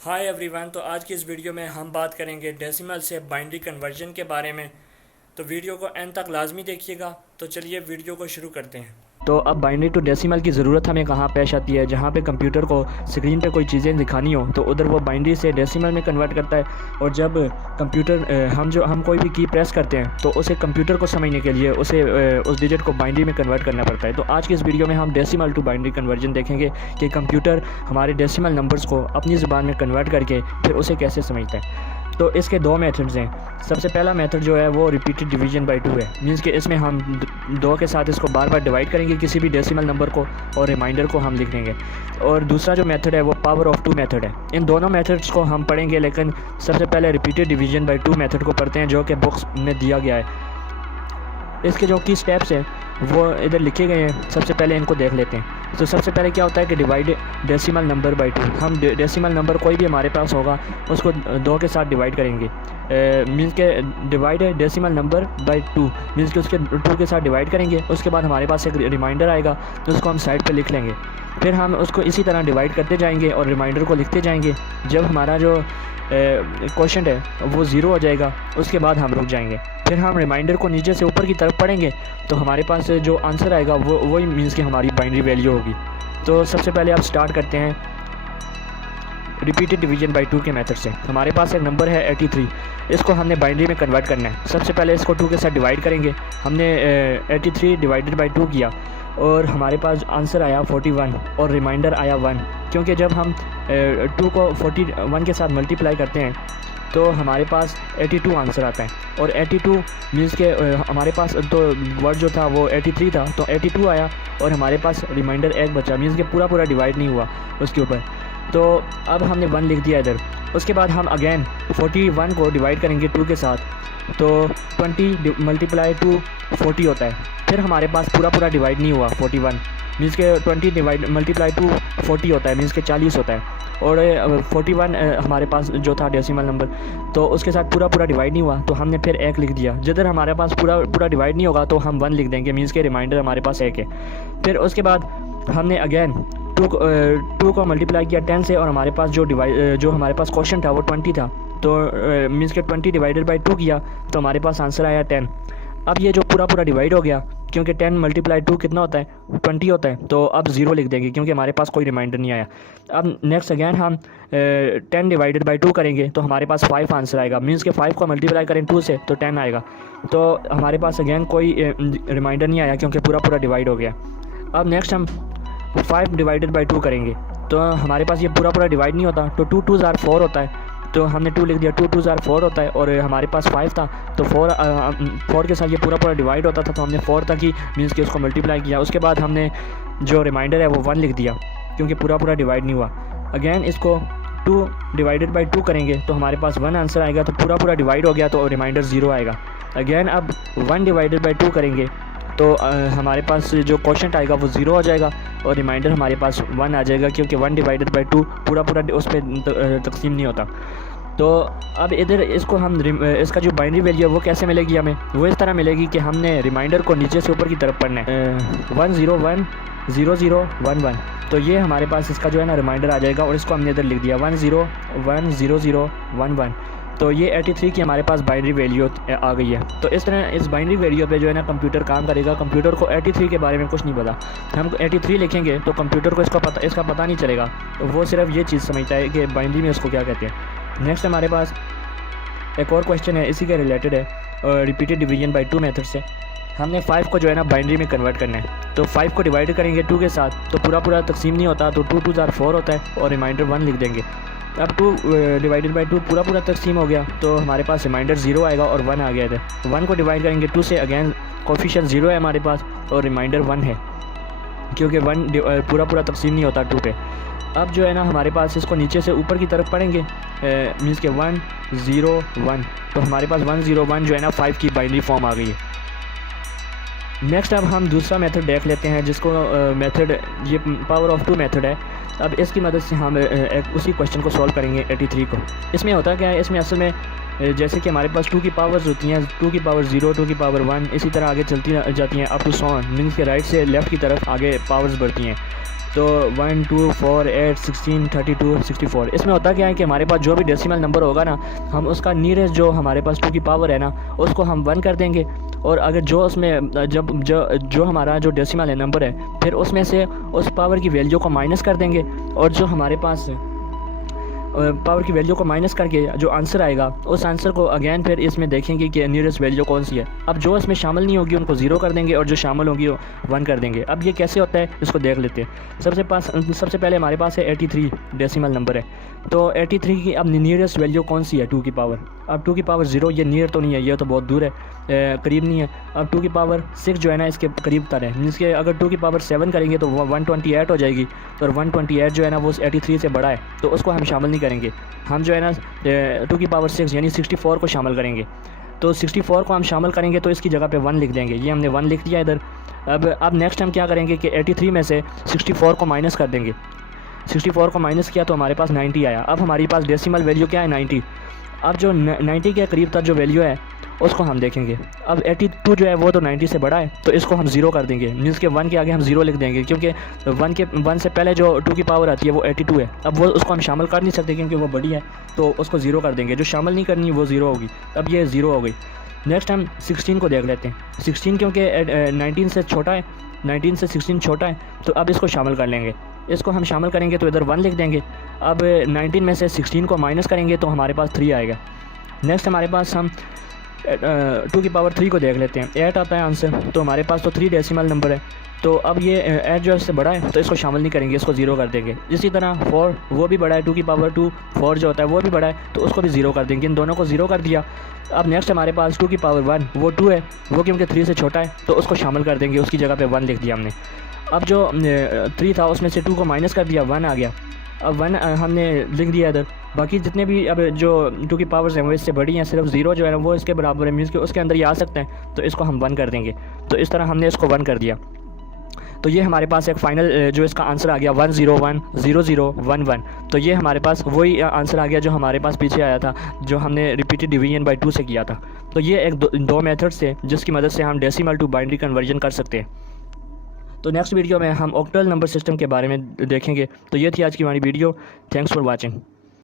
Hi everyone. तो आज की इस वीडियो में हम बात करेंगे डेसिमल से बाइनरी कन्वर्जन के बारे में। तो वीडियो को एंड तक लाजमी देखिएगा। तो चलिए वीडियो को शुरू करते हैं। तो अब बाइनरी टू डेसिमल की ज़रूरत हमें कहाँ पेश आती है, जहाँ पे कंप्यूटर को स्क्रीन पे कोई चीज़ें दिखानी हो तो उधर वो बाइनरी से डेसिमल में कन्वर्ट करता है। और जब कंप्यूटर हम कोई भी की प्रेस करते हैं तो उसे कंप्यूटर को समझने के लिए उसे उस डिजिट को बाइनरी में कन्वर्ट करना पड़ता है। तो आज की इस वीडियो में हम डेसिमल टू बाइनरी कन्वर्जन देखेंगे कि कंप्यूटर हमारे डेसिमल नंबर्स को अपनी ज़ुबान में कन्वर्ट करके फिर उसे कैसे समझता है। तो इसके दो मेथड्स हैं। सबसे पहला मेथड जो है वो रिपीटेड डिवीजन बाय टू है। मीन्स कि इसमें हम दो के साथ इसको बार बार डिवाइड करेंगे किसी भी डेसिमल नंबर को और रिमाइंडर को हम लिख देंगे। और दूसरा जो मेथड है वो पावर ऑफ टू मेथड है। इन दोनों मेथड्स को हम पढ़ेंगे, लेकिन सबसे पहले repeated division by two method को पढ़ते हैं जो कि बुक्स में दिया गया है। इसके जो की स्टेप्स हैं वो इधर लिखे गए हैं। सबसे पहले इनको देख लेते हैं। तो सबसे पहले क्या होता है कि divide decimal number by two. हम डेसिमल नंबर कोई भी हमारे पास होगा उसको दो के साथ डिवाइड करेंगे। मीन्स के divide decimal number by two means कि उसके टू के साथ डिवाइड करेंगे। उसके बाद हमारे पास एक रिमाइंडर आएगा तो उसको हम साइड पे लिख लेंगे। फिर हम उसको इसी तरह डिवाइड करते जाएंगे और रिमाइंडर को लिखते जाएंगे। जब हमारा जो क्वेश्चन है वो ज़ीरो हो जाएगा उसके बाद हम रुक जाएंगे। फिर हम रिमाइंडर को नीचे से ऊपर की तरफ पढ़ेंगे तो हमारे पास जो आंसर आएगा वो वही मीन्स कि हमारी बाइनरी वैल्यू होगी। तो सबसे पहले आप स्टार्ट करते हैं रिपीटेड डिवीजन बाय टू के मेथड से। हमारे पास एक नंबर है 83। इसको हमने बाइनरी में कन्वर्ट करना है। सबसे पहले इसको टू के साथ डिवाइड करेंगे। हमने 83 डिवाइडेड बाय टू किया और हमारे पास आंसर आया 41 और रिमाइंडर आया 1। क्योंकि जब हम 2 को 41 के साथ मल्टीप्लाई करते हैं तो हमारे पास 82 आंसर आता है। और 82 मीन्स के हमारे पास तो वर्ड जो था वो 83 था तो 82 आया और हमारे पास रिमाइंडर 1 बचा। मीन्स के पूरा डिवाइड नहीं हुआ उसके ऊपर। तो अब हमने 1 लिख दिया इधर। उसके बाद हम अगेन 41 को डिवाइड करेंगे 2 के साथ तो 20 मल्टीप्लाई टू 40 होता है। फिर हमारे पास पूरा डिवाइड नहीं हुआ 41 मीन्स के 20 डिवाइड मल्टीप्लाई टू 40 होता है मीन्स के 40 होता है। और 41 हमारे पास जो था डेसिमल नंबर तो उसके साथ पूरा डिवाइड नहीं हुआ तो हमने फिर 1 लिख दिया। जिधर हमारे पास पूरा डिवाइड नहीं होगा तो हम 1 लिख देंगे मीन्स के रिमाइंडर हमारे पास 1 है। फिर उसके बाद हमने अगेन 2 को मल्टीप्लाई किया 10 से और हमारे पास जो हमारे पास क्वेश्चन था वो 20 था तो मीन्स के 20 डिवाइडेड बाई 2 किया तो हमारे पास आंसर आया 10। अब ये जो पूरा डिवाइड हो गया क्योंकि 10 मल्टीप्लाई 2 कितना होता है 20 होता है तो अब 0 लिख देंगे क्योंकि हमारे पास कोई रिमाइंडर नहीं आया। अब नेक्स्ट अगेन हम 10 डिवाइडेड बाई 2 करेंगे तो हमारे पास 5 आंसर आएगा। मीन्स के 5 को मल्टीप्लाई करें 2 से तो 10 आएगा। तो हमारे पास अगेन कोई रिमाइंडर नहीं आया क्योंकि पूरा डिवाइड हो गया। अब नेक्स्ट हम 5 डिवाइडेड बाई 2 करेंगे तो हमारे पास ये पूरा डिवाइड नहीं होता तो 2 2 4 होता है तो हमने 2 लिख दिया। 2 2 4 होता है और हमारे पास 5 था तो 4 के साथ ये पूरा डिवाइड होता था तो हमने 4 तक ही मीन्स कि उसको मल्टीप्लाई किया। उसके बाद हमने जो रिमाइंडर है वो 1 लिख दिया क्योंकि पूरा डिवाइड नहीं हुआ। अगेन इसको 2 डिवाइडेड बाई 2 करेंगे तो हमारे पास 1 आंसर आएगा तो पूरा डिवाइड हो गया तो रिमाइंडर 0 आएगा। अगेन अब 1 डिवाइडेड बाई 2 करेंगे तो हमारे पास जो क्वेश्चन आएगा वो 0 हो जाएगा और रिमाइंडर हमारे पास 1 आ जाएगा क्योंकि 1 डिवाइडेड बाई 2 पूरा उस पर तकसीम नहीं होता। तो अब इधर इसको हम इसका जो बाइनरी वैल्यू है वो कैसे मिलेगी हमें, वो इस तरह मिलेगी कि हमने रिमाइंडर को नीचे से ऊपर की तरफ पढ़ना है 1 0 1 0 0 1 1। तो ये हमारे पास इसका जो है ना रिमाइंडर आ जाएगा और इसको हमने इधर लिख दिया 1 0 1 0 0 1 1। तो ये 83 की हमारे पास बाइनरी वैल्यू आ गई है। तो इस तरह इस बाइनरी वैल्यू पे जो है ना कंप्यूटर काम करेगा। कंप्यूटर को 83 के बारे में कुछ नहीं पता। हम 83 लिखेंगे तो कंप्यूटर को इसका पता नहीं चलेगा। तो वो सिर्फ ये चीज़ समझता है कि बाइनरी में उसको क्या कहते हैं। नेक्स्ट हमारे पास एक और क्वेश्चन है इसी के रिलेटेड है रिपीटेड डिवीजन बाई 2 मेथड से। हमने 5 को जो है ना बाइनरी में कन्वर्ट करना है। तो 5 को डिवाइड करेंगे 2 के साथ तो पूरा तकसीम नहीं होता तो 2 2 4 होता है और रिमाइंडर 1 लिख देंगे। अब 2 डिवाइडेड बाई 2 पूरा तकसीम हो गया तो हमारे पास रिमाइंडर 0 आएगा और 1 आ गया था। 1 को डिवाइड करेंगे 2 से अगेन कोफिशिएंट 0 है हमारे पास और रिमाइंडर 1 है क्योंकि 1 पूरा तकसीम नहीं होता 2 पे। अब जो है ना हमारे पास इसको नीचे से ऊपर की तरफ पढ़ेंगे मीन्स के 1 0 1 तो हमारे पास 1 0 1 जो है ना 5 की बाइनरी फॉर्म आ गई है। नेक्स्ट अब हम दूसरा मेथड देख लेते हैं जिसको मेथड ये पावर ऑफ 2 मेथड है। अब इसकी मदद से हम उसी क्वेश्चन को सॉल्व करेंगे 83 को। इसमें होता क्या है, इसमें असल में जैसे कि हमारे पास 2 की पावर्स होती हैं 2 की पावर 0 2 की पावर 1 इसी तरह आगे चलती जाती हैं अप टू 100 मीन्स के राइट से लेफ़्ट की तरफ आगे पावर्स बढ़ती हैं। तो 1 2 4 8 16 32 64। इसमें होता क्या है कि हमारे पास जो भी डेसिमल नंबर होगा ना, हम उसका नीयरेस्ट जो हमारे पास 2 की पावर है ना, उसको हम 1 कर देंगे। और अगर जो उसमें जो हमारा जो डेसिमल है नंबर है, फिर उसमें से उस पावर की वैल्यू को माइनस कर देंगे, और जो हमारे पास पावर की वैल्यू को माइनस करके जो आंसर आएगा, उस आंसर को अगेन फिर इसमें देखेंगे कि नियरेस्ट वैल्यू कौन सी है। अब जो इसमें शामिल नहीं होगी उनको 0 कर देंगे, और जो शामिल होगी वो 1 कर देंगे। अब ये कैसे होता है इसको देख लेते हैं। सबसे पहले हमारे पास है 83 डेसिमल नंबर है। तो 83 की अब नियरेस्ट वैल्यू कौन सी है 2 की पावर। अब 2 की पावर 0 ये नियर तो नहीं है, ये तो बहुत दूर है, करीब नहीं है। अब 2 की पावर 6 जो है ना इसके करीब तर है, मीन्स के अगर 2 की पावर 7 करेंगे तो 128 हो जाएगी, और 128 जो है ना वो 83 से बड़ा है, तो उसको हम शामिल नहीं करेंगे। हम जो है ना 2 की पावर 6 यानी 64 को शामिल करेंगे। तो 64 को हम शामिल करेंगे तो इसकी जगह पे 1 लिख देंगे। ये हमने 1 लिख दिया इधर। अब नेक्स्ट हम क्या करेंगे कि 83 में से 64 को माइनस कर देंगे। 64 को माइनस किया तो हमारे पास 90 आया। अब हमारे पास डेसिमल वैल्यू क्या है 90। अब जो 90 के करीब तक जो वैल्यू है उसको हम देखेंगे। अब 82 जो है वो तो 90 से बड़ा है, तो इसको हम 0 कर देंगे, मीन्स के 1 के आगे हम 0 लिख देंगे, क्योंकि 1 से पहले जो 2 की पावर आती है वो 82 है। अब वो उसको हम शामिल कर नहीं सकते क्योंकि वो बड़ी है, तो उसको 0 कर देंगे। जो शामिल नहीं करनी वो 0 होगी। अब ये 0 हो गई। नेक्स्ट हम 16 को देख लेते हैं। 16 क्योंकि 19 से छोटा है, 19 से 16 छोटा है, तो अब इसको शामिल कर लेंगे। इसको हम शामिल करेंगे तो इधर 1 लिख देंगे। अब 19 में से 16 को माइनस करेंगे तो हमारे पास 3 आएगा। नेक्स्ट हमारे पास हम 2 की पावर 3 को देख लेते हैं। 8 आता है आंसर, तो हमारे पास तो 3 डेसिमल नंबर है। तो अब ये 8 जो इससे बड़ा है तो इसको शामिल नहीं करेंगे, इसको 0 कर देंगे। इसी तरह 4 वो भी बड़ा है, 2 की पावर 2 4 जो होता है वो भी बड़ा है, तो उसको भी 0 कर देंगे। इन दोनों को 0 कर दिया। अब नेक्स्ट हमारे पास 2 की पावर 1 वो 2 है, वो क्योंकि 3 से छोटा है तो उसको शामिल कर देंगे, उसकी जगह पे 1 लिख दिया हमने। अब जो 3 था उसमें से 2 को माइनस कर दिया, 1 आ गया। अब 1 हमने लिख दिया इधर। बाकी जितने भी अब जो 2 की पावर्स हैं वो इससे बड़ी हैं, सिर्फ 0 जो है ना वो इसके बराबर है, मीन्स कि उसके अंदर ये आ सकते हैं, तो इसको हम 1 कर देंगे। तो इस तरह हमने इसको 1 कर दिया। तो ये हमारे पास एक फ़ाइनल जो इसका आंसर आ गया 1010011। तो ये हमारे पास वही आंसर आ गया जो हमारे पास पीछे आया था, जो हमने रिपीटेड डिवीजन बाय 2 से किया था। तो ये एक दो मेथड्स थे जिसकी मदद से हम डेसिमल टू बाइनरी कन्वर्जन कर सकते हैं। तो नेक्स्ट वीडियो में हम ऑक्टल नंबर सिस्टम के बारे में देखेंगे। तो ये थी आज की हमारी वीडियो। Thanks for watching.